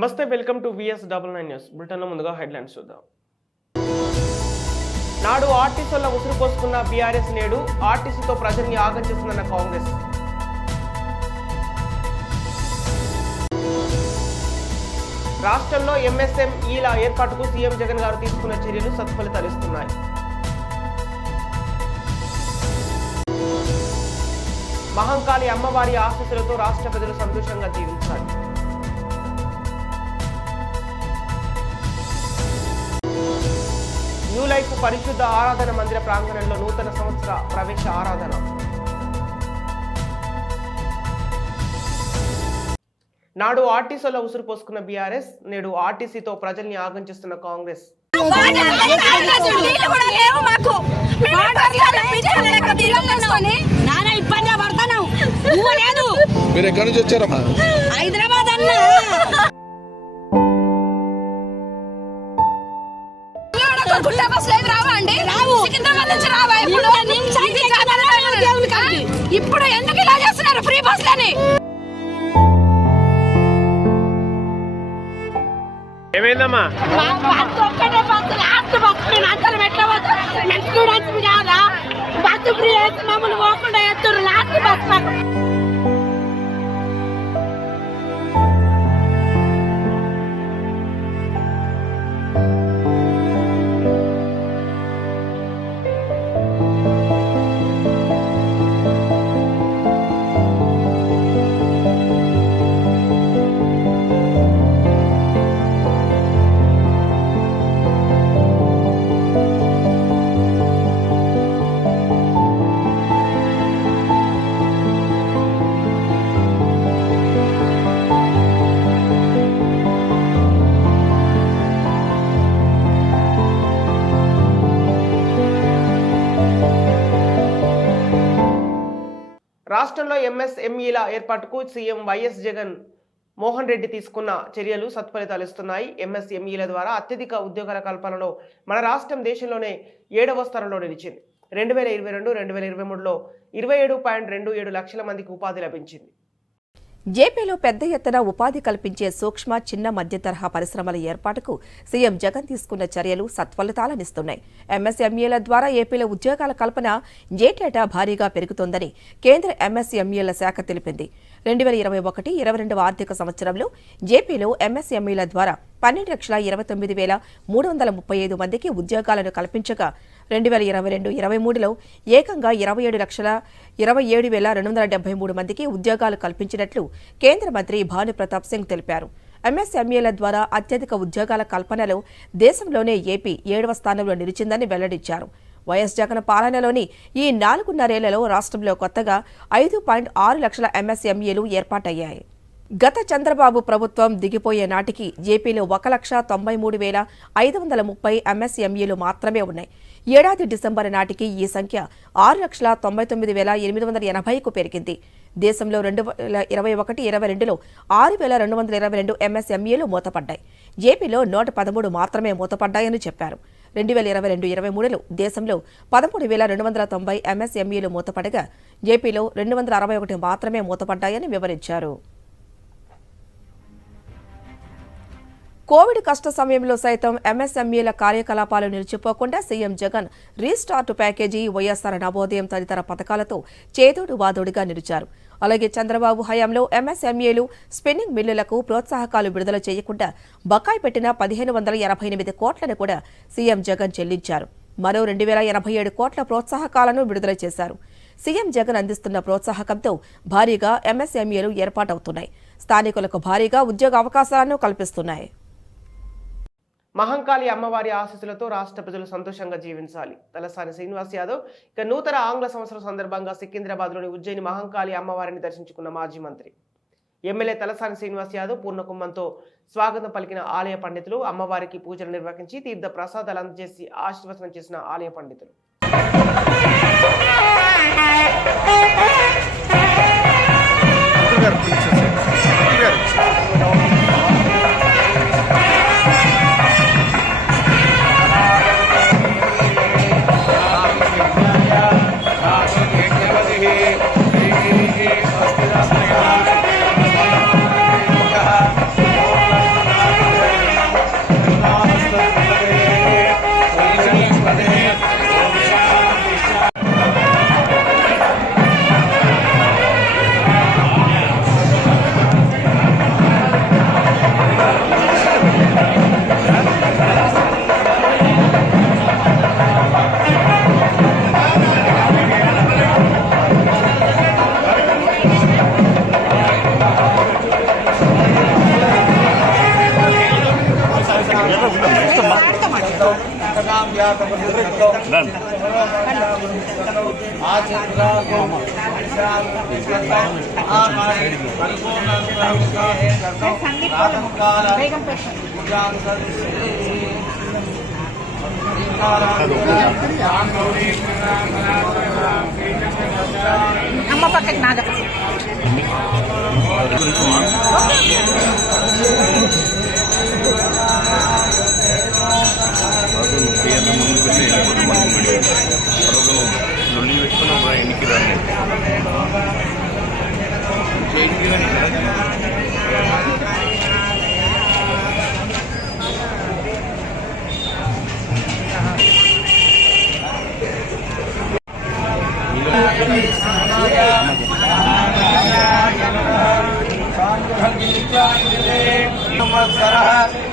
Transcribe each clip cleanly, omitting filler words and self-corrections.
నమస్తే, welcome to VS99 news. బులెటిన్లో ముందుగా హెడ్లైన్స్ చూద్దాం. నాడు ఆర్టీసీలో ఉసురు పోసుకున్న బీఆర్ఎస్ నేడు ఆర్టీసీతో ప్రజల్ని ఆగం చేస్తుందన్న కాంగ్రెస్. రాష్ట్రంలో MSMEల ఏర్పాటుకు సీఎం జగన్ గారు తీసుకున్న చర్యలు సత్ఫలితాలిస్తున్నాయి. మహంకాళి అమ్మవారి ఆశీస్సులతో రాష్ట్ర ప్రజలు సంతోషంగా జీవించాలి. న్యూ లైఫ్ పరిశుద్ధ ఆరాధన మందిర ప్రాంగణంలో నూతన సంవత్సర ప్రవేశ ఆరాధన. నాడు ఆర్టీసీలో ఉసురు పోసుకున్న బీఆర్ఎస్ నేడు ఆర్టీసీతో ప్రజల్ని ఆగం చేస్తున్న కాంగ్రెస్. మీరు ఎక్కడి నుంచి వచ్చారమ్మా? హైదరాబాద్ అన్న ఇప్పుడు ఎందుకు ఇలా చేస్తున్నారు ఫ్రీ బస్ లని? ఏమైందమ్మా? బస్సు ఫ్రీ అయితే మమ్మల్ని పోకుండా ఎత్తురు లాస్ట్ బస్ మాకు. రాష్ట్రంలో MSMEల ఏర్పాటుకు సీఎం వైఎస్ జగన్ మోహన్ రెడ్డి తీసుకున్న చర్యలు సత్ఫలితాలిస్తున్నాయి. MSMEల ద్వారా అత్యధిక ఉద్యోగాల కల్పనలో మన రాష్ట్రం దేశంలోనే 7వ స్థానంలో నిలిచింది. 2022-2023లో 27.27 లక్షల మందికి ఉపాధి లభించింది. ఏపీలో పెద్ద ఎత్తున ఉపాధి కల్పించే సూక్ష్మ చిన్న మధ్య తరహా పరిశ్రమల ఏర్పాటుకు సీఎం జగన్ తీసుకున్న చర్యలు సత్ఫలితాలనిస్తున్నాయి. MSMEల ద్వారా ఏపీలో ఉద్యోగాల కల్పన ఏటేటా భారీగా పెరుగుతోందని కేంద్ర MSMEల శాఖ తెలిపింది. 2021-22 ఆర్థిక సంవత్సరంలో ఏపీలో MSMEల ద్వారా 12,29,335 మందికి ఉద్యోగాలను కల్పించగా 2022-23లో ఏకంగా 27,27,273 మందికి ఉద్యోగాలు కల్పించినట్లు కేంద్ర మంత్రి భానుప్రతాప్ సింగ్ తెలిపారు. MSMEల ద్వారా అత్యధిక ఉద్యోగాల కల్పనలో దేశంలోనే ఏపీ 7వ స్థానంలో నిలిచిందని వెల్లడించారు. వైఎస్ జగన్ పాలనలోని ఈ 4.5 రాష్ట్రంలో కొత్తగా 5.6 లక్షల MSMEలు ఏర్పాటయ్యాయి. గత చంద్రబాబు ప్రభుత్వం దిగిపోయే నాటికి ఏపీలో 1,93,530 MSMEలు మాత్రమే ఉన్నాయి. ఏడాది డిసెంబర్ నాటికి ఈ సంఖ్య 6,99,880కు పెరిగింది. దేశంలో 2021-22లో 6,222 MSMEలు మూతపడ్డాయి. ఏపీలో 113 మాత్రమే మూతపడ్డాయని చెప్పారు. 2022-23లో దేశంలో 13,290 MSMEలు మూతపడగా ఏపీలో 261 మాత్రమే మూతపడ్డాయని వివరించారు. కోవిడ్ కష్ట సమయంలో సైతం MSMEల కార్యకలాపాలు నిలిచిపోకుండా CM Jagan restart package, YSR Navodayam తదితర పథకాలతో చేదోడు వాదోడుగా నిలిచారు. అలాగే చంద్రబాబు హయాంలో MSMEలు స్పిన్నింగ్ మిల్లులకు ప్రోత్సాహకాలు విడుదల చేయకుండా బకాయి పెట్టిన 1,588 కోట్లను కూడా సీఎం జగన్ చెల్లించారు. మరో 2,087 కోట్ల ప్రోత్సాహకాలను విడుదల చేశారు. సీఎం జగన్ అందిస్తున్న ప్రోత్సాహకంతో భారీగా MSMEలు ఏర్పాటవుతున్నాయి. స్థానికులకు భారీగా ఉద్యోగ అవకాశాలను కల్పిస్తున్నాయి. మహంకాళి అమ్మవారి ఆశీస్సులతో రాష్ట్ర ప్రజలు సంతోషంగా జీవించాలి. తలసాని శ్రీనివాస్ యాదవ్ ఇక నూతన ఆంగ్ల సంవత్సరం సందర్భంగా సికింద్రాబాద్లోని ఉజ్జయిని మహంకాళి అమ్మవారిని దర్శించుకున్న మాజీ మంత్రి ఎమ్మెల్యే తలసాని శ్రీనివాస్ యాదవ్ పూర్ణకుంభంతో స్వాగతం పలికిన ఆలయ పండితులు, అమ్మవారికి పూజలు నిర్వహించి తీర్థ ప్రసాదాలు అందజేసి ఆశీర్వచనం చేసిన ఆలయ పండితులు. అమ్మ పక్కకి నాగ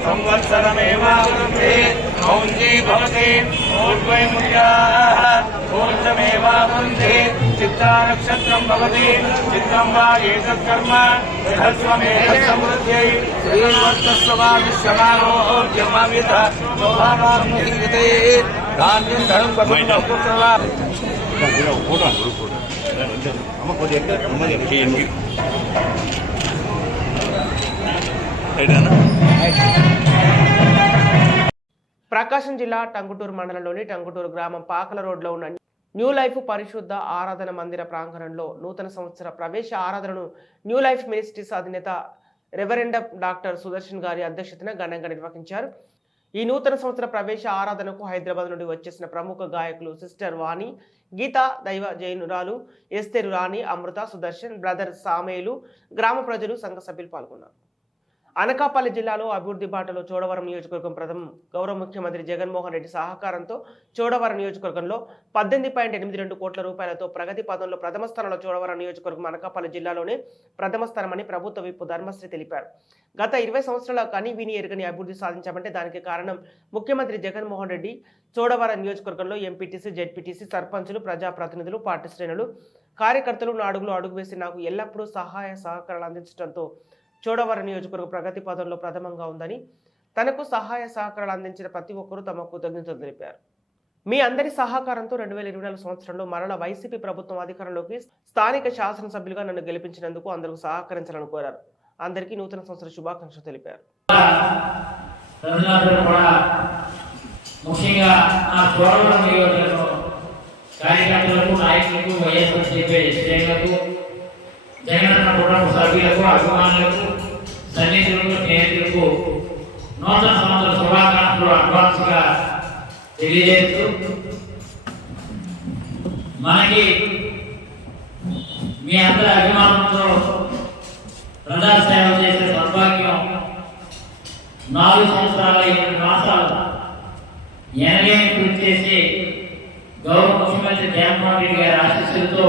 संवत्सरमेवावरुन्धे मौञ्जी भवति ऊर्ध्वैमुद्याः ऊर्ध्वमेवावरुन्धे चित्तानक्षत्रं भवति चित्तं वा एतत्कर्म बृहस्वमेधसमृद्ध्यै श्रीवर्चस्वमाविश्यमारोऽर्जमाविध शोभामार्महीयते धान्यं धनं वसुपुत्रवा ప్రకాశం జిల్లా టంగుటూరు మండలంలోని టంగుటూరు గ్రామం పాకల రోడ్లో ఉన్న న్యూ లైఫ్ పరిశుద్ధ ఆరాధన మందిర ప్రాంగణంలో నూతన సంవత్సర ప్రవేశ ఆరాధనను న్యూ లైఫ్ మినిస్ట్రీస్ అధినేత రెవరెండ్ డాక్టర్ సుదర్శన్ గారి అధ్యక్షతన ఘనంగా నిర్వహించారు. ఈ నూతన సంవత్సర ప్రవేశ ఆరాధనకు హైదరాబాద్ నుండి వచ్చేసిన ప్రముఖ గాయకులు సిస్టర్ వాణి, గీత, దైవ జైనురాలు, ఎస్తేరు రాణి, అమృత, సుదర్శన్, బ్రదర్ సామేలు, గ్రామ ప్రజలు, సంఘ సభ్యులు పాల్గొన్నారు. అనకాపల్లి జిల్లాలో అభివృద్ధి బాటలో చోడవరం నియోజకవర్గం గౌరవ ముఖ్యమంత్రి జగన్మోహన్ రెడ్డి సహకారంతో చోడవరం నియోజకవర్గంలో 18.82 కోట్ల రూపాయలతో ప్రగతి పదంలో ప్రథమ స్థానంలో చోడవరం నియోజకవర్గం అనకాపల్లి జిల్లాలోనే ప్రథమ స్థానమని ప్రభుత్వ విప్ ధర్మశ్రీ తెలిపారు. గత 20 సంవత్సరాల కని విని ఎరుగని అభివృద్ధి సాధించామంటే దానికి కారణం ముఖ్యమంత్రి జగన్మోహన్ రెడ్డి. చోడవరం నియోజకవర్గంలో ఎంపీటీసీ, జెడ్పీటీసీ, సర్పంచులు, ప్రజాప్రతినిధులు, పార్టీ శ్రేణులు, కార్యకర్తలు నాడుగులు అడుగు వేసి నాకు ఎల్లప్పుడూ సహాయ సహకారాలు అందించడంతో చోడవరం నియోజకవర్గ ప్రగతి పదంలో ప్రథమంగా ఉందని, తనకు సహాయ సహకారాలు అందించిన ప్రతి ఒక్కరూ తమ కృతజ్ఞతలు తెలిపారు. మీ అందరి సహకారంతో 2024 సంవత్సరంలో మరల వైసీపీ ప్రభుత్వం అధికారంలోకి స్థానిక శాసనసభ్యులుగా నన్ను గెలిపించినందుకు అందరూ సహకరించాలని కోరారు. అందరికీ నూతన సంవత్సర శుభాకాంక్షలు తెలిపారు. జగనన్న కుటుంబ సభ్యులకు, అభిమానులకు, సన్నిహితులకు, స్నేహితులకు నూతన సంవత్సర శుభాకాంక్షలు అడ్వాన్స్ గా తెలియజేస్తూ, మనకి మీ అందరి అభిమానంతో ప్రజాసేవ చేసే సౌభాగ్యం 4 సంవత్సరాల 8 మాసాలు ఎనలేని కృషి చేసి గౌరవ ముఖ్యమంత్రి జగన్మోహన్ రెడ్డి గారి ఆశీస్సులతో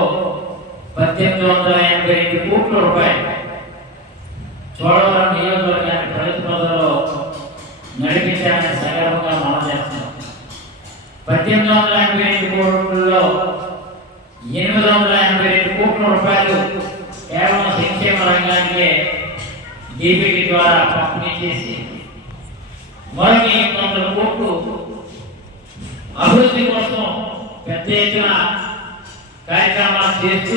1882 కోట్ల రూపాయలు చోడవరం నియోజకవర్గాన్ని ప్రగతి పదంలో నడిపించాలని సగర్వంగా మనం చేస్తున్నాం. 1882 కోట్లలో 882 కోట్ల రూపాయలు కేవలం సంక్షేమ రంగానికే డీబీటీ ద్వారా పంపిణీ చేసి మరొక 800 కోట్లు అభివృద్ధి కోసం పెద్ద ఎత్తున కార్యక్రమాలు చేస్తూ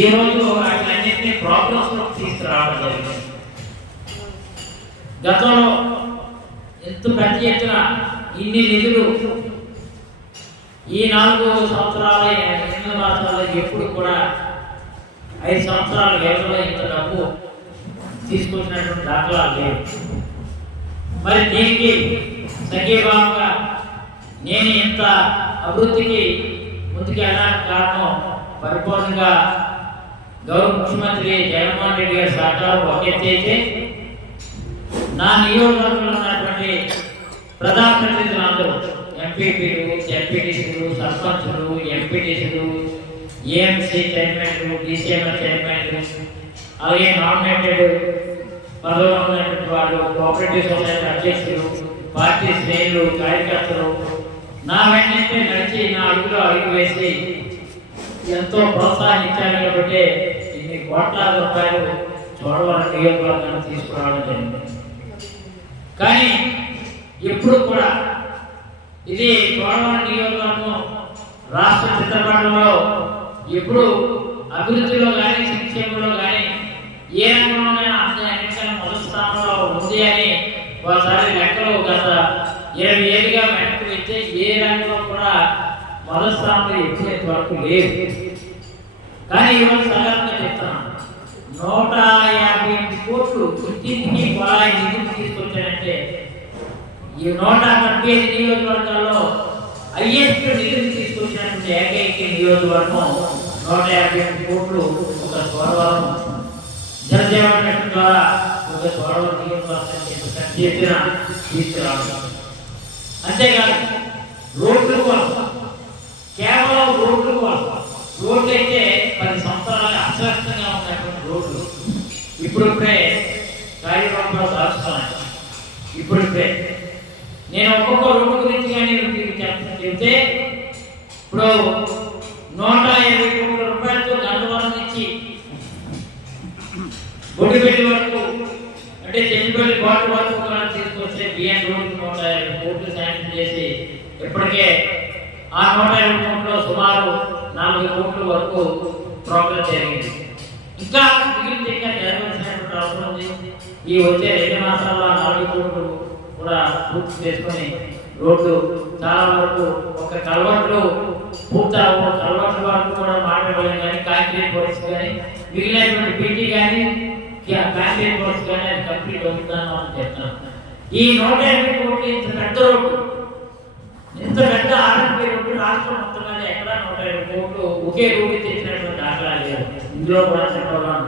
ఈ రోజు వాటిలన్నింటినీ ప్రోగ్రెస్ లో తీసుకురావడం జరిగింది. గతంలో ఎంత పెద్ద ఎత్తున ఇన్ని నిధులు ఈ 4 సంవత్సరాల 8 మాసాల్లో ఎప్పుడు కూడా 5 సంవత్సరాల వ్యవధిలో ఇంత డబ్బు తీసుకొచ్చినటువంటి దాఖలాలు లేవు. మరి దీనికి సంఘీభావంగా నేను ఇంత అభివృద్ధికి ముందుకు వెళ్ళడానికి కారణం పరిపూర్ణంగా గౌరవ ముఖ్యమంత్రి జగన్మోహన్ రెడ్డి గారి సహకారం ఒకెత్తైతే, నా నియోజకవర్గంలో ఉన్నటువంటి ప్రజాప్రతినిధులు అందరూ ఎంపీపీలు, జెడ్పీటీసీలు, సర్పంచులు, ఎంపీటీసీలు, ఏఎంసీ చైర్మన్లు, డీసీఎంఎల్ చైర్మన్లు, అలాగే నామినేటెడ్ పదవులు ఉన్నటువంటి వాళ్ళు, కోఆపరేటివ్ సొసైటీ అధ్యక్షులు, పార్టీ శ్రేణులు, కార్యకర్తలు నా వెంటనే నడిచి నా అడుగులో అడుగు వేసి ఎంతో ప్రోత్సాహించారు. కాబట్టి ఇన్ని కోట్లాది రూపాయలు చోడవరం నియోజకవర్గాన్ని తీసుకురావడం జరిగింది. కానీ ఎప్పుడు కూడా ఇది చోడవరం రాష్ట్ర చిత్రపటంలో ఎప్పుడు అభివృద్ధిలో కానీ సంక్షేమంలో కానీ ఏ రంగంలోనైనా అన్నిటికన్నా మొదటి స్థానంలో ఉంది అని ఒకసారి లెక్కలు గత 20 ఏళ్ళుగా వెనక్కి వెళ్తే ఏ రంగంలో కూడా మొదటి స్థానంలో ఎక్కేంత వరకు లేదు. కానీ ఈరోజు సాధారణంగా చెప్తున్నాను, 158 కోట్లు ఇంటింటికి కుళాయి నిధులు తీసుకొచ్చాడంటే ఈ 145 నియోజకవర్గాల్లో హైయెస్ట్ నిధులు తీసుకొచ్చినటువంటి ఏకైక నియోజకవర్గం 158 కోట్లు ఒక పోలవరం జలజీవన్ మిషన్ ద్వారా ఒక పోలవరం నియోజకవర్గం చేసిన తీసుకురావడం. అంతేకాదు రోడ్ల కోసం, కేవలం రోడ్ల కోసం, రోడ్లు అయితే 10 సంవత్సరాలుగా అసలక్షంగా ఉన్నటువంటి రోడ్లు ఇప్పుడిప్పుడే కార్యక్రమంలో సాగుతున్నాయి. ఇప్పుడిప్పుడే నేను ఒక్కొక్క రోడ్డు గురించి కానీ చెప్తే ఇప్పుడు 150 కోట్ల రూపాయలతో గంటవరం నుంచి బొడ్డుపల్లి వరకు అంటే చెంచుపల్లి బాటు వరకు కూడా తీసుకొస్తే బిఎన్ రోడ్డు 150 కోట్లు శాంక్షన్ చేసి ఇప్పటికే ఆ 150 కోట్లు సుమారు 40 కోట్ల వరకు ప్రోగ్రెస్ జరిగింది. ఇంకా మిగిలిన ఇంకా జరగాల్సినటువంటి అవసరం ఉంది. ఈ వచ్చే 2 మాసాల్లో 40 కోట్లు కూడా పూర్తి చేసుకొని రోడ్డు చాలా వరకు ఒక కల్వర్ట్లు పూర్తవు, కల్వర్ట్ల వరకు కూడా మాట్లాడలేం కానీ కాంక్రీట్ వర్క్స్ కానీ మిగిలినటువంటి పీటీ కానీ కాంక్రీట్ వర్క్స్ కానీ అది కంప్లీట్ అవుతుందని మనం చెప్తాం. ఈ 150 కోట్లు ఇంత పెద్ద రోడ్డు, ఇంత పెద్ద ఆర్ఎంపీ రోడ్డు రాష్ట్రం మొత్తం మీద ఎక్కడ 150 కోట్లు ఒకే రోడ్డు తెచ్చినటువంటి దాఖలా లేదు. ఇందులో కూడా చెప్పడం.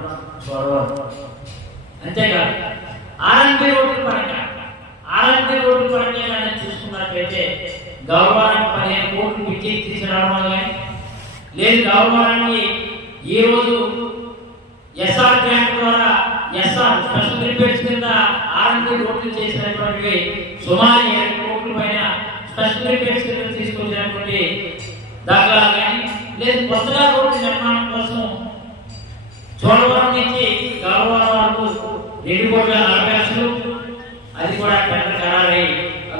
అంతేకాదు ఆర్ఎంపీ రోడ్డు పరంగా కానీ చూసుకున్నట్లయితే గౌరవానికి 15 కోట్లు విద్యుత్ తీసుకురావడం కానీ లేదు, గౌరవానికి ఈ రోజు ఎస్ఆర్ గ్రాంట్ ద్వారా ఎస్ఆర్ స్పెషల్ రిపేర్స్ కింద ఆర్ఎంపీ రోడ్లు చేసినటువంటి సుమారు 20 కోట్ల పైన స్పెషల్ రిపేర్స్ కింద తీసుకొచ్చినటువంటి దాఖలా కానీ లేదు, కొత్తగా రోడ్డు నిర్మాణం కోసం చోడవరం నుంచి గౌరవరం వరకు 2,40,00,000 అది కూడా టెండర్ ఖరారై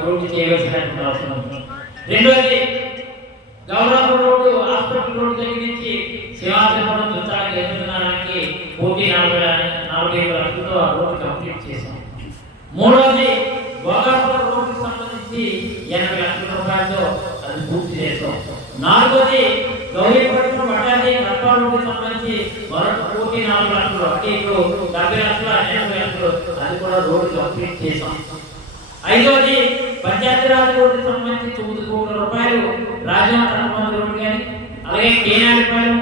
రోడ్డు చేయవలసినటువంటి అవసరం ఉంది. రెండోది గౌరవ రోడ్డు హాస్పిటల్ రోడ్డు దగ్గర నుంచి శివాజీపురం దుత్తానికి ఎదురునారానికి 1,40,00,000 లక్షలతో ఆ రోడ్డు కంప్లీట్ చేశాం. మూడోది గోదావరి రోడ్డుకి సంబంధించి 80 లక్షల రూపాయలతో అది పూర్తి చేస్తాం. నాలుగోది గౌరీపట్నం వడ్డాది కడప రోడ్డుకి సంబంధించి మరొక 1,40,00,000 అంటే ఇప్పుడు 70 లక్షలు 80 లక్షలు అది కూడా రోడ్డు కంప్లీట్ చేశాం. ఐదోది పంచాయతీరాజ్ రోడ్డుకి సంబంధించి 9 కోట్ల రూపాయలు రాజమండ్రి రోడ్డు కానీ అలాగే కేనాడిపాలెం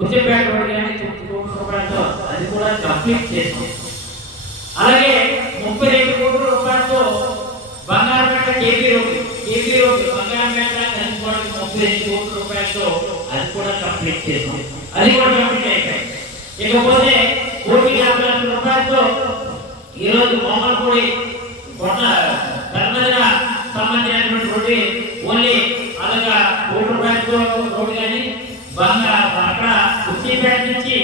ఉచ్చిపేట రోడ్డు కానీ 9 కోట్ల రూపాయలతో అది కూడా కంప్లీట్ చేశాం. అలాగే 32 కోట్ల రూపాయలతో బంగారపేట కేబీ రోడ్డు బంగారపేట కలిసిపోవడానికి 32 కోట్ల రూపాయలతో అది కూడా కంప్లీట్ చేశాం. అది కూడా కంప్లీట్ అయిపోయింది. ఇకపోతే 1,50,00,000 రూపాయలతో ఈరోజు మోమలపూడి కర్మదిన సంబంధించినటువంటి రోడ్డు ఓన్లీ అలాగా 1 కోటి రూపాయలతో రోడ్డు కానీ అక్కడ ఉచ్చిపేట నుంచి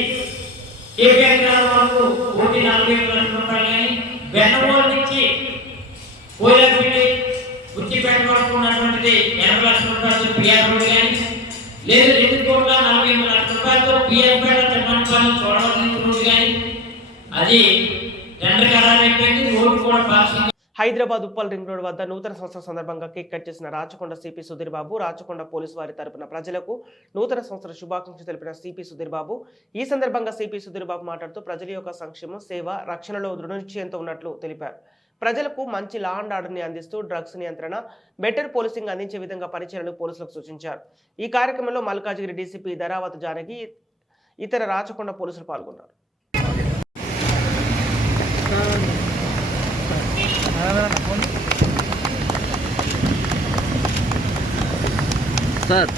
కేపీఆర్ వరకు 1,40,00,000 రూపాయలు కానీ బెన్నమూరు నుంచి కోయిలపల్లి ఉచ్చిపేట వరకు ఉన్నటువంటిది 80 లక్షల రూపాయలతో పిఆర్ రోడ్డు కానీ లేదు 2,48,00,000 రూపాయలతో పిఆర్ పేట తిమ్మపాలెం చోడవరం నుంచి రోడ్డు కానీ అది టెండర్ ఖరారైపోయింది. రోడ్డు కూడా passing. Hyderabad Uppal ring road వద్ద నూతన సంవత్సరం సందర్భంగా కేక్ కట్ చేసిన రాచకొండ సిపి సుధీర్ బాబు, రాచకొండ పోలీసు వారి తరపున ప్రజలకు నూతన సంవత్సర శుభాకాంక్షలు తెలిపిన సిపి సుధీర్ బాబు. ఈ సందర్భంగా సిపి సుధీర్ బాబు మాట్లాడుతూ ప్రజల యొక్క సంక్షేమం, సేవ, రక్షణలో దృఢ నిశ్చయంతో ఉన్నట్లు తెలిపారు. ప్రజలకు మంచి లా అండ్ ఆర్డర్ని అందిస్తూ డ్రగ్స్ నియంత్రణ, బెటర్ పోలీసింగ్ అందించే విధంగా పనిచేయాలని పోలీసులకు సూచించారు. ఈ కార్యక్రమంలో మల్కాజిగిరి డీసీపీ ధరావత్ జానకి, ఇతర రాచకొండ పోలీసులు పాల్గొన్నారు. సార్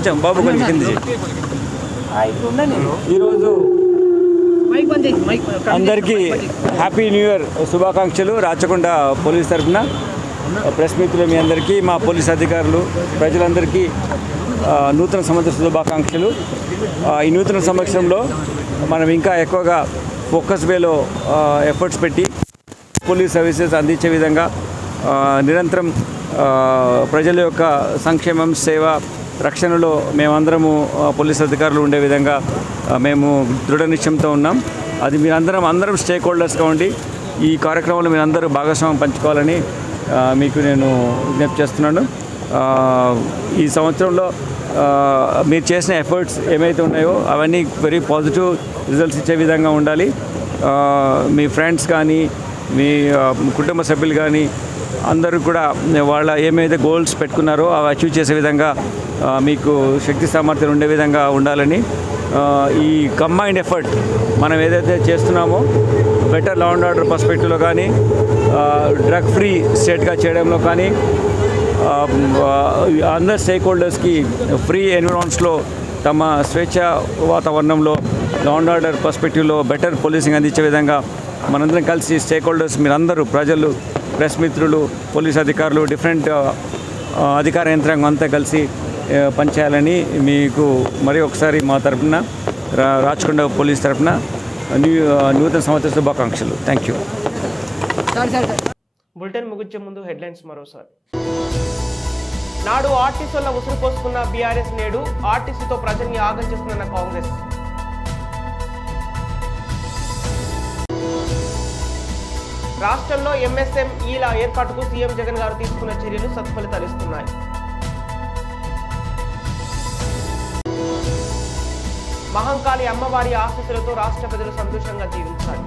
కొంచెం బాబు కొంచెం కింద చేయి. ఈరోజు అందరికీ హ్యాపీ న్యూ ఇయర్ శుభాకాంక్షలు. రాచకొండ పోలీస్ తరఫున ప్రెస్ మిత్రులు మీ అందరికీ, మా పోలీస్ అధికారులు, ప్రజలందరికీ నూతన సంవత్సర శుభాకాంక్షలు. ఈ నూతన సంవత్సరంలో మనం ఇంకా ఎక్కువగా ఫోకస్ వేలో ఎఫర్ట్స్ పెట్టి పోలీస్ సర్వీసెస్ అందించే విధంగా నిరంతరం ప్రజల యొక్క సంక్షేమం, సేవ, రక్షణలో మేమందరము పోలీస్ అధికారులు ఉండే విధంగా మేము దృఢ నిశ్చయంతో ఉన్నాం. అది అందరం స్టేక్ హోల్డర్స్గా ఉండి ఈ కార్యక్రమంలో మీరందరూ భాగస్వామ్యం పంచుకోవాలని మీకు నేను విజ్ఞప్తి చేస్తున్నాను. ఈ సంవత్సరంలో మీరు చేసిన ఎఫర్ట్స్ ఏమైతే ఉన్నాయో అవన్నీ వెరీ పాజిటివ్ రిజల్ట్స్ ఇచ్చే విధంగా ఉండాలి. మీ ఫ్రెండ్స్ కానీ, మీ కుటుంబ సభ్యులు కానీ అందరూ కూడా వాళ్ళ ఏమైతే గోల్స్ పెట్టుకున్నారో అవి అచీవ్ చేసే విధంగా మీకు శక్తి సామర్థ్యం ఉండే విధంగా ఉండాలని, ఈ కంబైన్డ్ ఎఫర్ట్ మనం ఏదైతే చేస్తున్నామో బెటర్ లా అండ్ ఆర్డర్ పర్స్పెక్టివ్లో కానీ, డ్రగ్ ఫ్రీ స్టేట్గా చేయడంలో కానీ, అందరు స్టేక్ హోల్డర్స్కి ఫ్రీ ఎన్విరాన్మెంట్స్లో తమ స్వేచ్ఛ వాతావరణంలో లా అండ్ ఆర్డర్ పర్స్పెక్టివ్లో బెటర్ పోలీసింగ్ అందించే విధంగా మనందరం కలిసి స్టేక్ హోల్డర్స్ మీరందరూ, ప్రజలు, ప్రెస్ మిత్రులు, పోలీస్ అధికారులు, డిఫరెంట్ అధికార యంత్రాంగం అంతా కలిసి పనిచేయాలని మీకు మరి ఒకసారి మా తరఫున రాచకొండ పోలీస్ తరఫున నూతన సంవత్సర శుభాకాంక్షలు. Thank you. బులెటిన్ ముగించే ముందు హెడ్లైన్స్ మరోసారి. నాడు ఆర్టీసీల ఉసురు పోసుకున్న బీఆర్ఎస్ నేడు ఆర్టీసీతో ప్రజల్ని ఆగం చేస్తున్న కాంగ్రెస్. రాష్ట్రంలో ఎంఎస్ఎంఈల ఏర్పాటుకు సీఎం జగన్ గారు తీసుకున్న చర్యలు సత్ఫలితాలిస్తున్నాయి. మహంకాళి అమ్మవారి ఆశీస్సులతో రాష్ట్ర ప్రజలు సంతోషంగా జీవించాలి.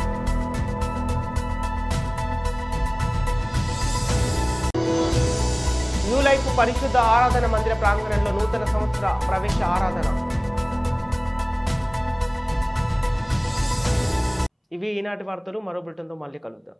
న్యూ లైఫ్ పరిశుద్ధ ఆరాధన మందిర ప్రాంగణంలో నూతన సంవత్సర ప్రవేశ ఆరాధన. ఇవి ఈనాటి వార్తలు. మరో బులెటిన్తో మళ్ళీ కలుద్దాం.